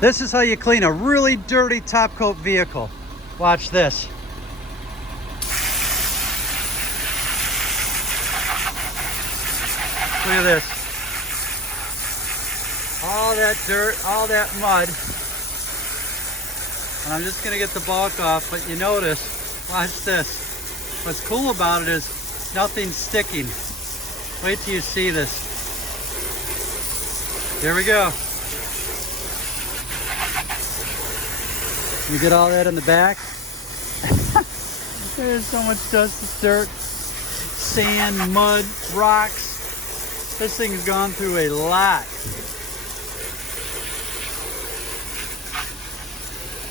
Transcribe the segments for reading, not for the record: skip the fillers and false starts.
This is how you clean a really dirty top coat vehicle. Watch this. Look at this. All that dirt, all that mud. And I'm just gonna get the bulk off, but you notice, watch this. What's cool about it is nothing's sticking. Wait till you see this. Here we go. You get all that in the back. There's so much dust, dirt, sand, mud, rocks. This thing's gone through a lot.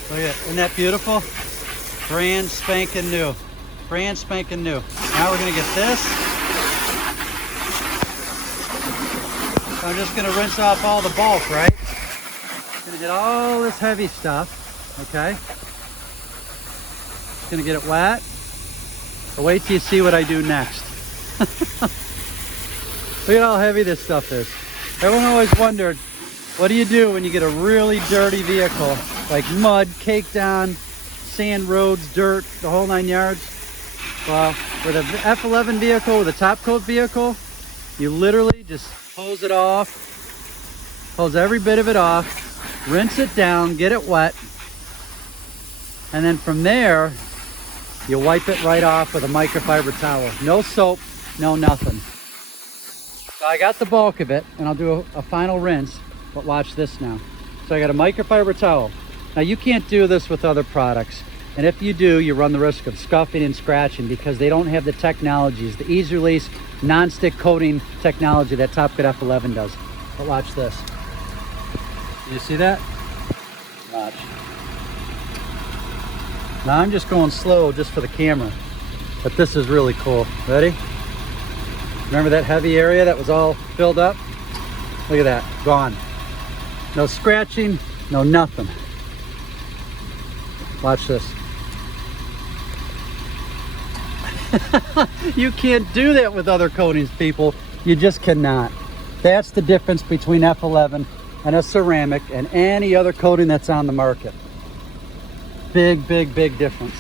Look at it. Isn't that beautiful? Brand spanking new. Brand spanking new. Now we're going to get this. I'm just going to rinse off all the bulk, right? Going to get all this heavy stuff, okay? Going to get it wet. But wait till you see what I do next. Look at how heavy this stuff is. Everyone always wondered, what do you do when you get a really dirty vehicle? Like mud, caked on, sand, roads, dirt, the whole 9 yards. Well, with an F11 vehicle, with a top coat vehicle, you literally just hose it off, hose every bit of it off, rinse it down, get it wet, and then from there, you wipe it right off with a microfiber towel. No soap, no nothing. So I got the bulk of it, and I'll do a final rinse, but watch this now. So I got a microfiber towel. Now you can't do this with other products. And if you do, you run the risk of scuffing and scratching because they don't have the technologies, the easy release, non-stick coating technology that TopCoat F11 does. But watch this. You see that? Watch. Now I'm just going slow just for the camera, but this is really cool. Ready? Remember that heavy area that was all filled up? Look at that, gone. No scratching, no nothing. Watch this. You can't do that with other coatings, people. You just cannot. That's the difference between F11 and a ceramic and any other coating that's on the market. Big, big, big difference.